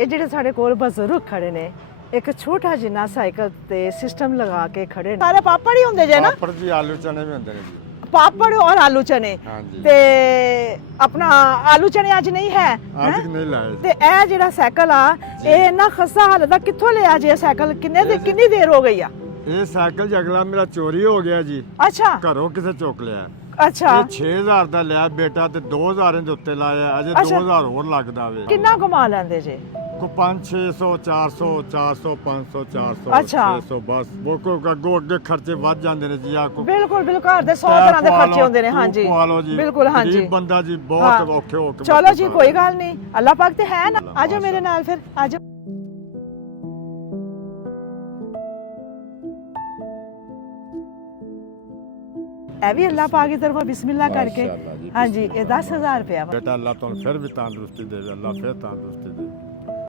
ਇਹ ਜਿਹੜੇ ਸਾਡੇ ਕੋਲ ਬਜ਼ੁਰਗ ਖੜੇ ਨੇ ਇੱਕ ਛੋਟਾ ਜਿਹਾ ਸਾਈਕਲ ਤੇ ਸਿਸਟਮ ਲਗਾ ਕੇ ਖੜੇ ਨੇ। ਸਾਰੇ ਪਾਪੜ ਹੀ ਹੁੰਦੇ ਜੇ ਨਾ? ਪਾਪੜ ਜੀ ਆਲੂ ਚਨੇ ਵੀ ਹੁੰਦੇ ਨੇ ਜੀ। ਪਾਪੜ ਔਰ ਆਲੂ ਚਨੇ। ਹਾਂਜੀ। ਤੇ ਆਪਣਾ ਆਲੂ ਚਨੇ ਅੱਜ ਨਹੀਂ ਹੈ? ਅੱਜ ਨਹੀਂ ਲਾਏ। ਤੇ ਇਹ ਜਿਹੜਾ ਸਾਈਕਲ ਆ ਇਹ ਇੰਨਾ ਖਸਤਾ ਹਾਲਤ ਦਾ ਕਿੱਥੋਂ ਲਿਆ ਜੇ? ਸਾਈਕਲ ਕਿੰਨੀ ਦੇਰ ਹੋ ਗਈ ਆ? ਇਹ ਸਾਈਕਲ ਜਗਲਾ ਮੇਰਾ ਚੋਰੀ ਹੋ ਗਿਆ ਜੀ। ਅੱਛਾ। ਘਰੋਂ ਕਿਸੇ ਚੁੱਕ ਲਿਆ। ਅੱਛਾ। ਇਹ 6000 ਦਾ ਲਿਆ ਬੇਟਾ ਤੇ 2000 ਦੇ ਉੱਤੇ ਲਾਇਆ, ਅਜੇ 2000 ਹੋਰ ਲੱਗਦਾ ਵੇ। ਕਿੰਨਾ ਕਮਾ ਲੈਂਦੇ ਜੇ? ਕੋ 500 600 400 500 400 ਅੱਛਾ। 600 ਬਸ ਉਹ ਕੋ ਅੱਗੇ ਖਰਚੇ ਵੱਧ ਜਾਂਦੇ ਨੇ ਜੀ। ਆ ਕੋ ਬਿਲਕੁਲ ਘਰ ਦੇ 100 ਤਰ੍ਹਾਂ ਦੇ ਖਰਚੇ ਹੁੰਦੇ ਨੇ। ਹਾਂਜੀ ਬਿਲਕੁਲ। ਹਾਂਜੀ ਗਰੀਬ ਬੰਦਾ ਜੀ ਬਹੁਤ ਔਖੇ ਹੋ ਕੇ। ਚਲੋ ਜੀ ਕੋਈ ਗੱਲ ਨਹੀਂ, ਅੱਲਾਹ ਪਾਕ ਤੇ ਹੈ ਨਾ। ਆਜੋ ਮੇਰੇ ਨਾਲ ਫਿਰ, ਆਜੋ। ਇਹ ਵੀ ਅੱਲਾਹ ਪਾਕ ਦੀ ਤਰਫੋਂ ਬਿਸਮਿਲ੍ਲਾ ਕਰਕੇ। ਹਾਂਜੀ ਇਹ 10,000 ਰੁਪਇਆ ਵਾ। ਬੇਟਾ ਅੱਲਾਹ ਤੁਹਾਨੂੰ ਫਿਰ ਵੀ ਤੰਦਰੁਸਤੀ ਦੇਵੇ, ਅੱਲਾਹ ਫਿਰ ਤੰਦਰੁਸਤੀ ਦੇਵੇ।